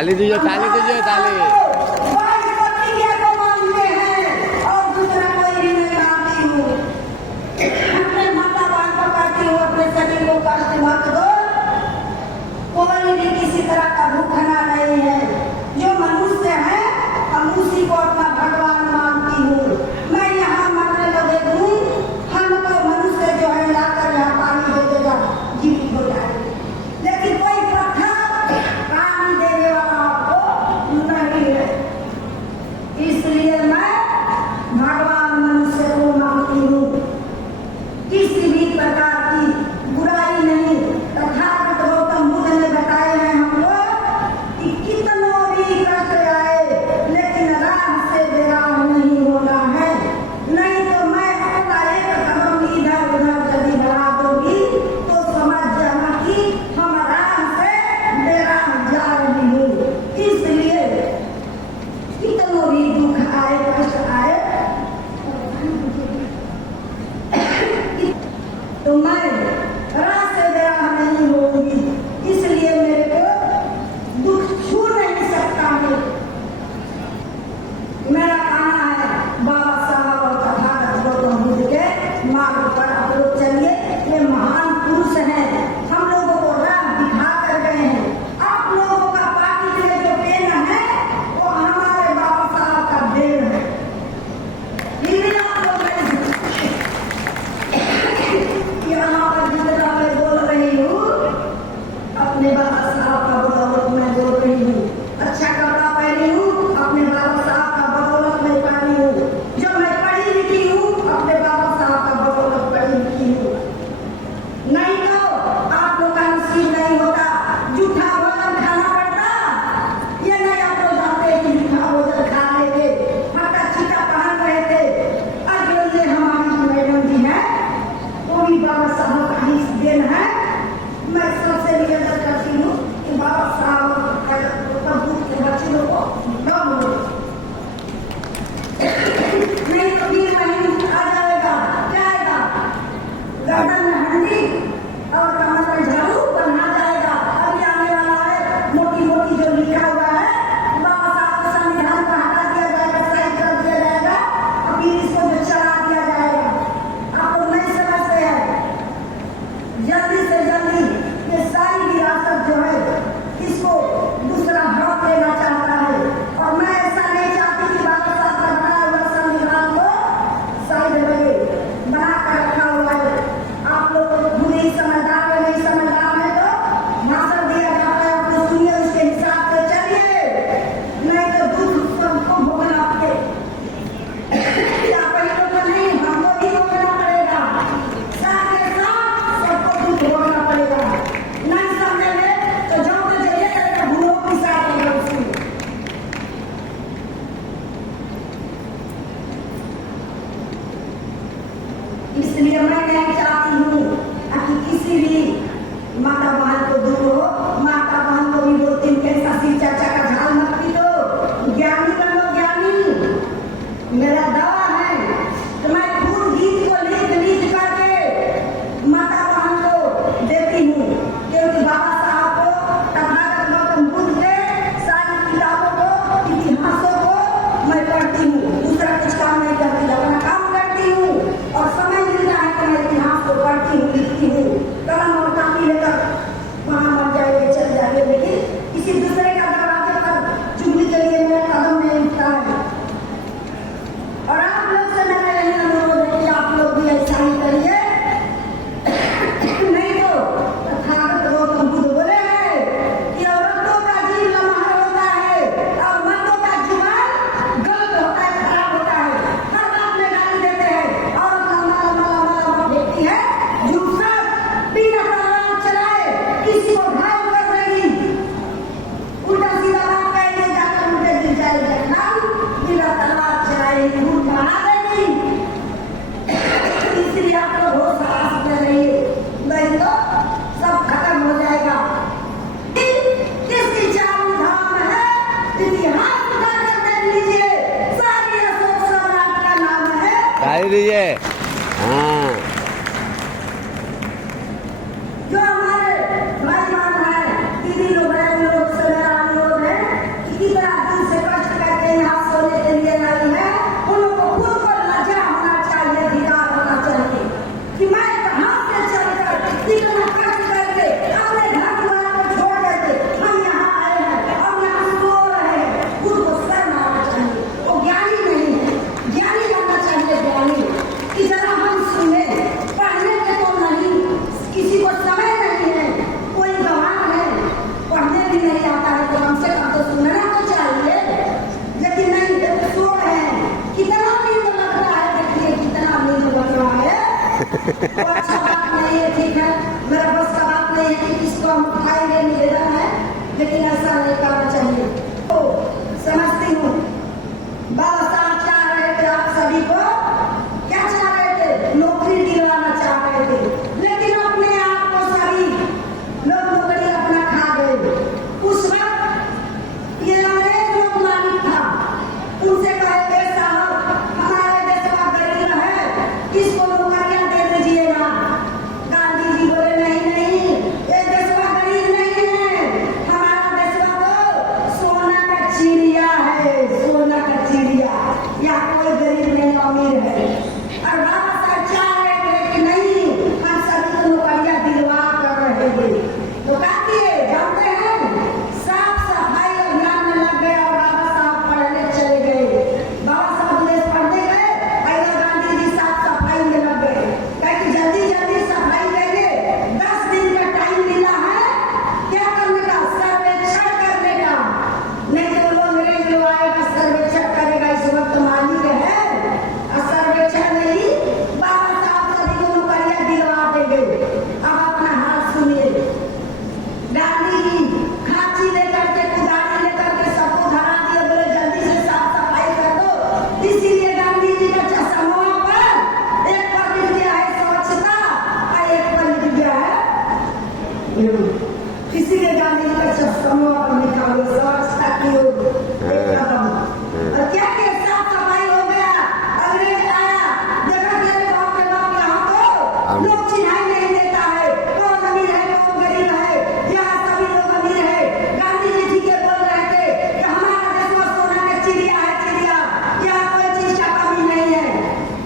ताली दीजिए, ताली दीजिए, ताली। कोई भी किसी तरह का भूखना नहीं है। जो मनुष्य है हम उसी को अपना भगवान मानती हूँ। मैं यहाँ मरने लगे हूँ, हमको मनुष्य जो है लाकर यहाँ पानी दे देगा, जीवित हो जाएगी। लेकिन कोई पत्थर पानी देने वाला आपको नहीं है। इसलिए मैं भगवान मनुष्य को मानती हूँ। किसी भी प्रकार की बुराई नहीं। तथागत गौतम बुद्ध ने बताए हैं हमको कि कितनों भी कष्ट आए लेकिन राह से बेराह नहीं होना है। नहीं तो मैं अपना एक कदम इधर उधर यदि बढ़ा दूंगी तो समझ जाना कि हम राह से बेराह जा रही हूँ। इसलिए कितनों भी दुख आए कष्ट आए तो मैं राह से बेराह नहीं होगी। इसलिए मेरे को दुख छू नहीं सकता है। मेरा कहना है बाबा साहब और तथागत गौतम बुद्ध के मार्ग पर आप लोग चलिए। ये महान पुरुष हैं, हम लोगों को राह दिखा कर गए हैं। आप लोगों का पार्टी में जो पेन है वो हमारे बाबा साहब का देन है। इसलिए आप लोग यहाँ पर जितना मैं बोल रही हूँ अपने बाबा साहब का बदौलत मैं बोल रही हूँ। अच्छा कपड़ा पहनी हूँ अपने बाबा साहब का बदौलत मैं पहनी हूँ। जो मैं पढ़ी लिखी हूँ अपने बाबा साहब का बदौलत पढ़ी लिखी हूँ। नहीं तो आप लोग का नसीब नहीं होता, जूठा भोजन खाना पड़ता। ये नहीं आप लोग जानते कि जूठा भोजन खा लेते, फटा चिटा पहन रहे थे। आज ये हमारी मैडम जी है, वो भी बाबा साहब का ही देन है। मैं सबसे निवेदन करती हूँ कि बाबा साहब के बच्चे लोग को न बोलो। नहीं तो 20 महीने आ जाएगा, क्या आएगा? गर्दन में हड्डी और कमर में झाड़ू बना जाएगा। अभी आने वाला है मोटी मोटी जो लिखा हुआ है बाबा साहब के संविधान को हटा दिया जाएगा, सही कर दिया जाएगा, अभी इसको जो चला दिया जाएगा। आप लोग नहीं समझते हैं। जल्दी से जल्दी ये सारी विरासत जो है इसको दूसरा हड़प लेना चाहता है। और मैं ऐसा नहीं चाहती कि बाबा साहब का बना हुआ संविधान को साइड लगे, बना कर रखा हुआ है। आप लोग खुद ही समझदार है, नहीं समझदार है तो भाषण दिया जाता है, आप लोग सुनिए, उसके हिसाब से चलिए। नहीं तो दुख सबको भोगना पड़े। आप लोग को नहीं, हमको भी भोगना पड़ेगा। साथ के साथ सबको दुख भोगना पड़ेगा। नहीं समझेंगे तो जाओ तो जाइए, भूलों की साथ होगा उसकी। इसलिए मैं नहीं चाहती हूँ कि किसी भी माता बहन को दूर हो। माता बहन को भी 2-3 कैसा सी चाचा का झाल मत पी दो, ज्ञानी बनो ज्ञानी। मेरा दावा है कि मैं खुद गीत को लिख लिख करके माता बहन को देती हूँ। क्योंकि बाबा साहब को, तथागत गौतम बुद्ध के सारी किताबों को, इतिहासों को मैं पढ़ती हूँ। दूसरा कुछ काम नहीं करती, अपना काम करती हूँ। और समय मिलता है तो मैं इतिहास को पढ़ती हूँ, लिखती हूँ। कलम और कापी लेकर वहाँ मर जाएंगे, चल जाएंगे, लेकिन किसी दूसरे का दरवाजे पर चुगली के लिए मेरा कदम नहीं उठता है। और आप लोग से मेरा यही अनुरोध है कि आप लोग भी ऐसा ही करिए। नहीं तो तथागत गौतम बुद्ध बोले हैं कि औरतों का जीवन लम्हा होता है और मर्दों का जीवन गलत होता है, खराब होता है। हर बात में गाली देते हैं। औरत लम्हा लम्हा लम्हा लम्हा देखती है, झूठा बिना तलवार चलाए किसी को घायल कर देगी। उल्टा सीधा बात कहेंगे, जाकर उल्टे गिर जाएगा। बिना तलवार चलाए झूठ बना देगी। इसलिए आप लोग होश आवाज में रहिए, नहीं तो सब खत्म हो जाएगा। किसकी चारों धाम है, इतिहास उठा कर देख लीजिए, सारी अशोक सम्राट का नाम है। ताली दीजिए। हाँ, जो हमारे भाईमान है वो अच्छा बात नहीं है, ठीक है, मेरा बस का बात नहीं है कि किसको हम खाएंगे, निवेदन है, लेकिन ऐसा नहीं करना चाहिए। तो समझती हूँ बाबा साहब चाह रहे थे आप सभी को, क्या चाह रहे थे, नौकरी दिलवाना चाह रहे थे, लेकिन अपने आप को सभी लोग नौकरी अपना खा गए। उस वक्त ये अंग्रेज लोग मालिक था, उनसे कहे साहब हमारे देश का गरीब है, किसको नौकरियां दे दीजिएगा। गांधी जी बोले नहीं नहीं, ये देश का गरीब नहीं है, हमारा देश का तो सोना का चिड़िया है, सोना का चिड़िया, यहाँ कोई गरीब नहीं अमीर है। और बाबा साहब चाह रहे थे कि नहीं, हम सभी को नौकरियां दिलवा कर रहेंगे। तो क्या किए जानते हैं, साफ सफाई अभियान में लग गए और बाबा साहब पढ़ने चले गए। बाबा साहब देश पढ़ने गए, पहले गांधी जी साफ सफाई में लग गए, कहे जल्दी जल्दी सफाई करेंगे, 10 दिन का टाइम मिला है, क्या करने का, सर्वेक्षण करने का, नहीं तो लोग अंग्रेज लोग आएगा सर्वेक्षण करेगा, इस वक्त मालिक है, और सर्वेक्षण नहीं, बाबा साहब सभी को नौकरियां दिलवा देंगे। अब अपना हाल सुनिए, गांधी जी खांची लेकर के, कुदारी लेकर के सबको धरा दिए, बोले जल्दी से साफ सफाई कर दो। इसीलिए गांधी जी का चश्मा पर एक पर लिख गया है स्वच्छता और एक पर लिख गया है, इसीलिए गांधी जी का चश्मा पर लिखा हुआ स्वच्छता की ओर एक कदम। और क्या किया, साफ सफाई हो गया, अंग्रेज आया, देखा कि अरे बाप रे बाप, यहाँ तो लोग चिन्हाई नहीं देता है, कौन अमीर है कौन गरीब है, यहाँ सभी लोग अमीर है। गांधी जी ठीक है बोल रहे थे कि हमारा देश में सोना का चिड़िया है, चिड़िया, यहाँ कोई चीज का कमी नहीं है।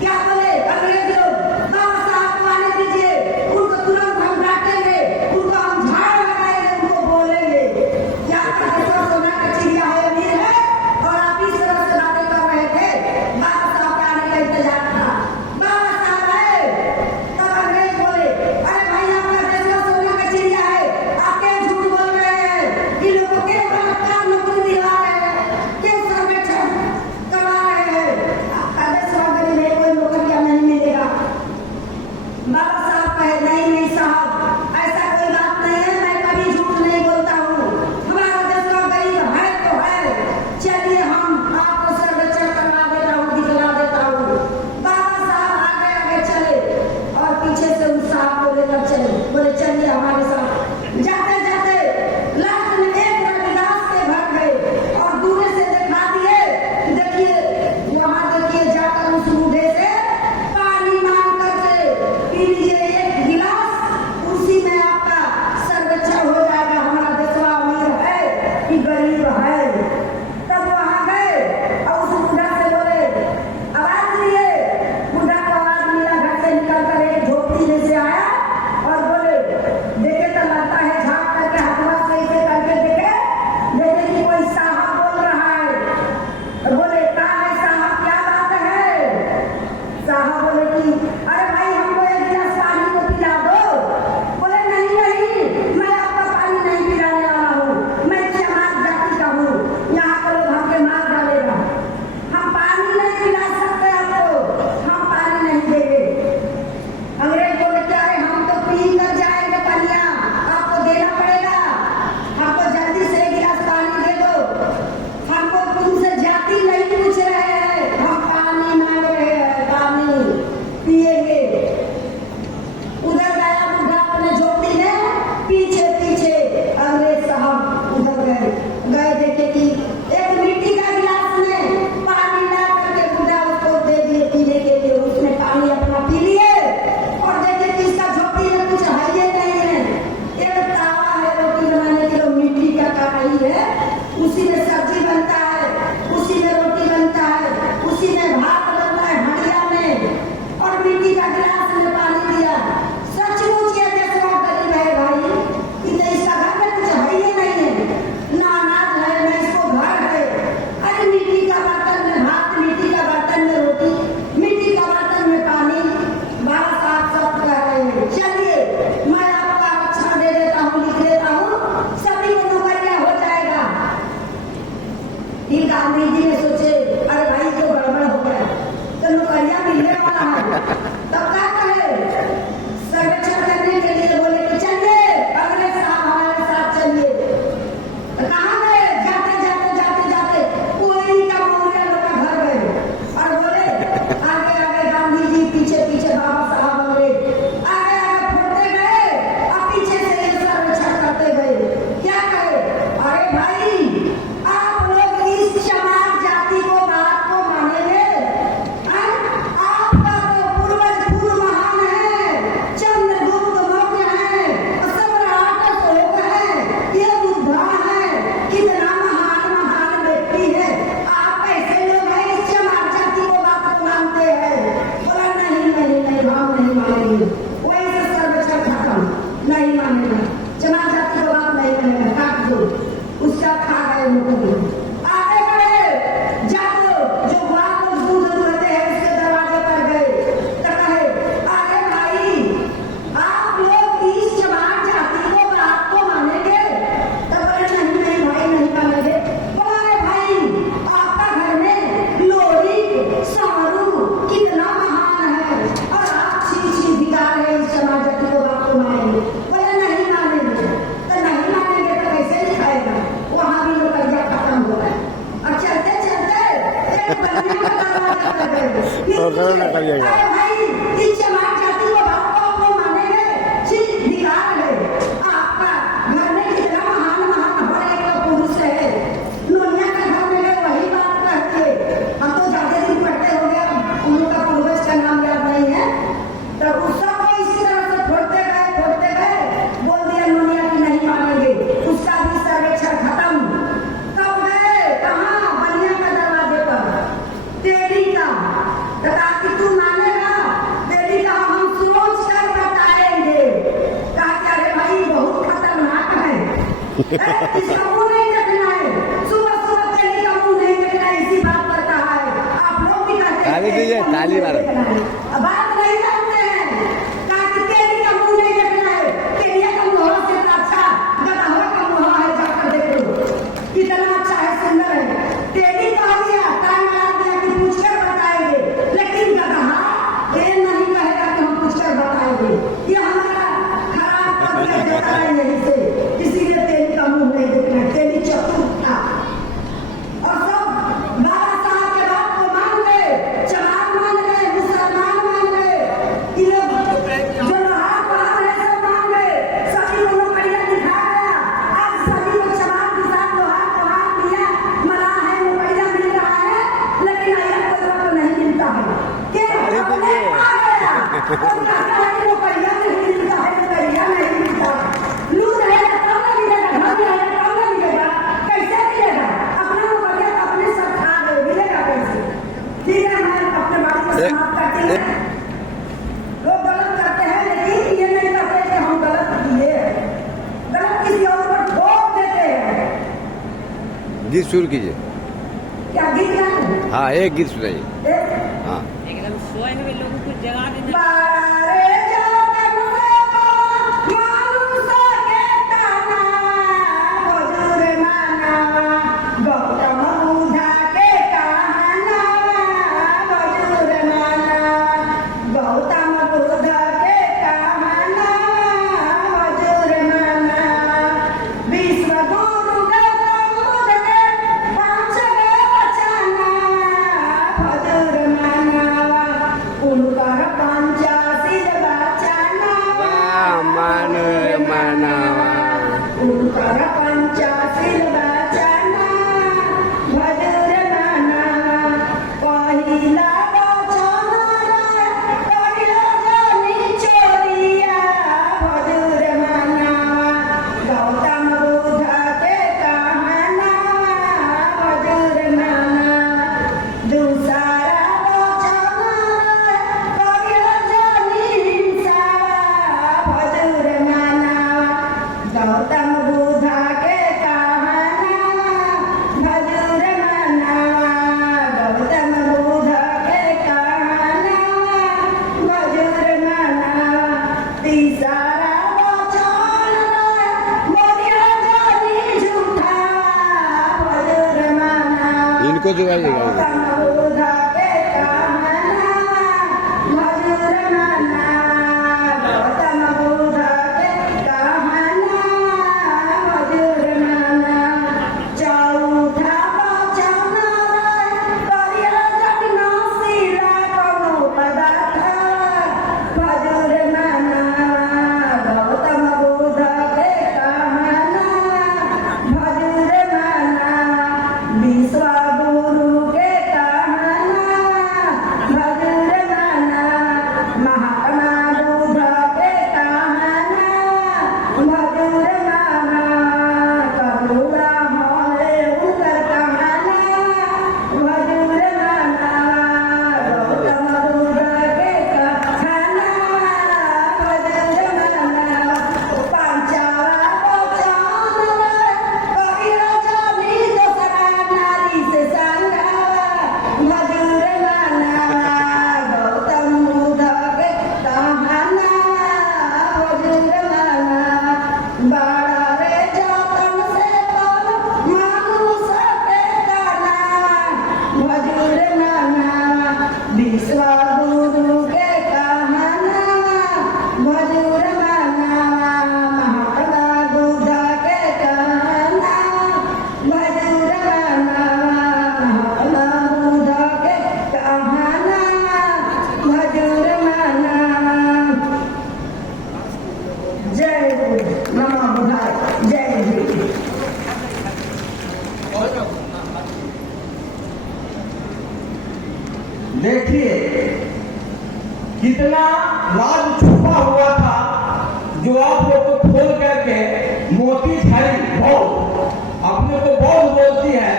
क्या बोले अंग्रेज लोग, बाबा साहब को आने दीजिए, उनको तुरंत हम डांटेंगे, उनको हम झाड़ लगाएंगे, उनको बोलेंगे क्या देश में सोना का चिड़िया है, अमीर है, और आप इस तरह से बातें कर रहे थे। बाबा साहब का आने का इंतजार था, बाबा साहब आए, तब अंग्रेज बोले अरे भाई आपका देश में सोना का चिड़िया है, आप क्या झूठ बोल रहे हैं, इन लोगों के बलात्कार नौकरी दिला रहे हैं, क्यों सर्वेक्षण करवा रहे हैं, आपका देश में गरीब है, कोई नौकरियां नहीं मिलेगा। बाबा साहब कहे नहीं नहीं साहब, ऐसा कोई बात नहीं है, मैं कभी झूठ नहीं बोलता हूँ, हमारा देश का गरीब है तो है, चलिए हम आपको सर्वेक्षण करवा देता हूँ, दिखला देता हूँ। बाबा साहब आगे आगे चले और पीछे से उस साहब को लेकर चले, बोले चलिए हमारे साथ। जाते जाते लास्ट में एक रविदास के घर गए और दूर से दिखा दिए कि देखिए वहाँ देखिए, जाकर उस बूढ़े से पानी मांग करके पी लीजिए एक गिलास, उसी में आपका सर्वेक्षण हो जाएगा, हमारा देश अमीर है कि गरीब है। तब वहाँ गए और उस बुढ़ा से बोले आवाज लिए, बुढ़ा को आवाज मिला, घर से निकल कर एक झोपड़ी में से आया और बोले देखे तो मानेंगे, जमा जाति को बात नहीं करेंगे, काट दो, उसका खा गए मुकदमे। आगे बढ़े, जाओ, जो बुआ को दूध दुहते हैं उसके दरवाजे पर गए, तो कहे, अरे भाई, आप लोग इस जमात जाति को बात को मानेंगे? तो बोले नहीं नहीं भाई नहीं मानेंगे। बोले भाई, आपका घर में लोरी सारू कितना महान है और आप छी बिगाड़ है इस जमात जाति को बात को मानेंगे? बोले नहीं मानेंगे। तो नहीं मानेंगे तो कैसे दिखाएगा? वहां भी नौकरियां खत्म हो गए और चलते चलते एक बंदी का दरवाजा कर गए। अरे भाई, इस जमात जाति को बात को आप लोग मानेंगे? छी बिगाड़ है। आपका घर में कितना महान महान बड़े एक पुरुष है, दुनिया के घर में गए वही बात कहते हैं। हम तो ज्यादा दिन पढ़ते हो गया, उनका पूर्वज का नाम याद नहीं है। तो उसका को इसी तरह से फोड़ते गए, बोल दिया दुनिया की नहीं मानेंगे, उसका भी सर्वेक्षण खत्म। तब गए कहाँ? बनिया का दरवाजे पर, तेरी का, तो कहा कि तू मानेगा? तेरी का हम सोच कर बताएंगे। कहा कि अरे भाई बहुत खतरनाक है, इसका मुंह नहीं देखना है, सुबह सुबह तेरी का मुंह नहीं देखना है, इसी बात पर कहा है। आप लोग भी कहते हैं ताली दीजिए, तेरी का मुंह ताली नहीं मारो। देखना है। अब बात नहीं जानते हैं, कहा कि तेरी का मुंह नहीं देखना है, तेरी का मुंह से अच्छा गधा का मुंह है, जाकर देख लो कितना अच्छा है, सुंदर है। तेरी कह दिया, टाइम लगा दिया कि पूछ कर बताएंगे, लेकिन गधा ये नहीं कहेगा कि हम पूछ कर बताएंगे। ये हमारा खराब कर दिया जाता है यहीं से, इसीलिए तेरी का मुंह नहीं देखना है, तेरी चतुर था। और सब बाबा साहब के बात को मान गए, जमात मान गए, मुसलमान मान गए, ये लोग जो लोहार पहाड़ है सब मान गए, सभी को नौकरियां दिखा गया। आज सभी को जमात के साथ लोहार पहाड़ दिया, मना है, नौकरियां मिल रहा है, लेकिन अय्यर कोई को नहीं मिलता है। क्यों? बोले आ गया, उनका कहना है नौकरियां नहीं मिलता है, नौकरियां नहीं मिलता। लूट रहेगा तब ना मिलेगा, घर रहेगा तब ना मिलेगा, कैसे मिलेगा? अपना नौकरियां तो अपने सब खा गए, मिलेगा कैसे? ठीक है, हम अपने बात को समाप्त करते हैं। लोग गलत करते हैं, लेकिन ये नहीं कहते कि हम गलत किए, गलत किसी और पर ठोक देते हैं। गीत शुरू कीजिए। क्या गीत गाएं? हाँ, एक गीत सुनाइए। हाँ, एकदम सोए हुए लोगों को जगा देना। बारे जातन से को मानुष के तना, हुजूर मानवा गौतम बुद्ध के कहना, हुजूर मानवा गौतम बुद्ध के कहना, हुजूर मानवा विश्व गुरु गौतम बुद्ध के 5 वचन, हुजूर मानवा उनकर 85 वचन, मान मानवा उनकर 85 वचन, हुजूर मानवा पहिला वचन करियो जानी चोरिया, हुजूर मानवा गौतम बुद्ध के कहना, हुजूर मानवा दूसरा वचन करियो जानी हिंसा, हुजूर मानवा गौतम बुद्ध के कहना, हुजूर मानवा गौतम बुद्ध के कहना, हुजूर मानवा तीसरा वचन बोलियो जानी झूठा, हुजूर मानवा इनको जुगाइएगा। गौतम बुद्ध के कहना, हुजूर मानवा गौतम बुद्ध के कहना, हुजूर मानवा चौथा वचन करियो जानी नशीला कोनो पदार्थ, हुजूर मानवा गौतम बुद्ध के कहना, हुजूर मानवा विश्व गुरु के कहना, राज छुपा हुआ था जो आप लोग को खोल करके मोती छड़ी बहुत अपने को बहुत बोलती है,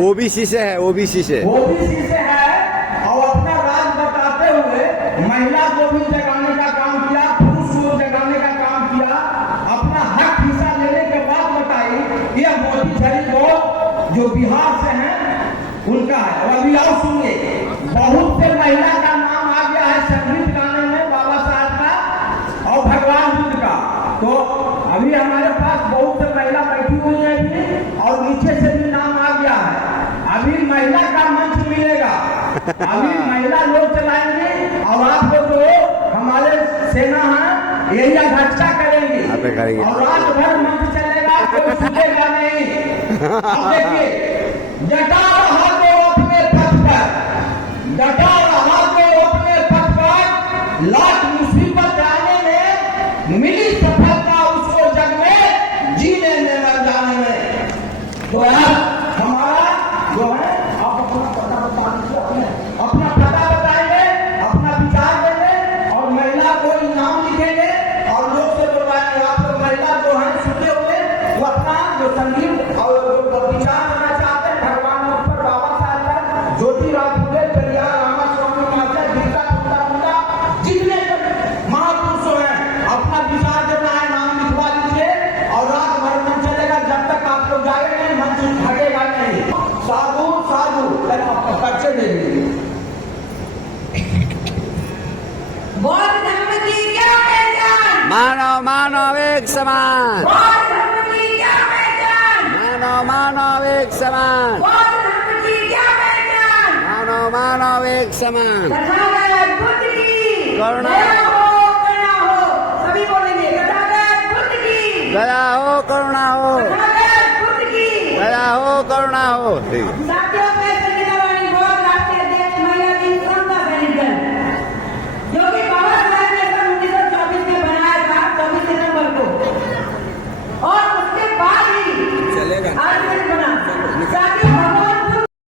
ओबीसी से है, ओबीसी से। ओबीसी से है, और अपना राज बताते हुए महिला को भी जगाने का काम किया, पुरुष को जगाने का काम किया, अपना हक हिस्सा लेने के बाद बताई यह मोती छड़ी को जो बिहार से हैं उनका है। और अभी आओ सुनिए, बहुत से महिला का नाम आ गया है संगीत गाने में, बाबा साहब का और भगवान बुद्ध का। तो अभी हमारे पास बहुत से महिला बैठी हुई है अभी, और नीचे से भी नाम आ गया है। अभी महिला का मंच मिलेगा, अभी महिला लोग चलाएंगे, और आपको जो हमारे सेना है यही अध्यक्षता करेंगे, और रात भर मंच चलेगा, कोई छूटेगा नहीं। अब देखिए, डटा रहा तो अपने पथ पर, डटा रहा तो अपने पथ पर, लाख मुसीबत आने में मिली सफलता उसको जग में, जीने में मर जाने में। तो यार हमारा जो है, आप अपना पता बताएंगे, अपना पता बताएंगे, अपना विचार देंगे, और महिला को इनाम लिखेंगे, और लोग से बुलवाएंगे। आप लोग महिला जो है सुने हुए, वो अपना जो संगीत और जो विचार देना चाहते हैं भगवान पर, बाबा साहब पर, ज्योतिराव फुले, पेरियार, रामास्वामी मास्टर, बिरसा मुंडा, जितने महापुरुषों हैं, अपना विचार देना है, नाम लिखवा लीजिए, और रात भर मंच चलेगा, जब तक आप लोग जाएंगे मंच हटेगा नहीं। साधु साधु बच्चे दे दीजिए। बौद्ध धर्म की क्या पहचान? मानव मानव एक समान, बौद्ध धर्म की क्या पहचान? मानव मानव एक समान, बौद्ध धर्म की क्या पहचान? मानव मानव एक समान। तथागत बुद्ध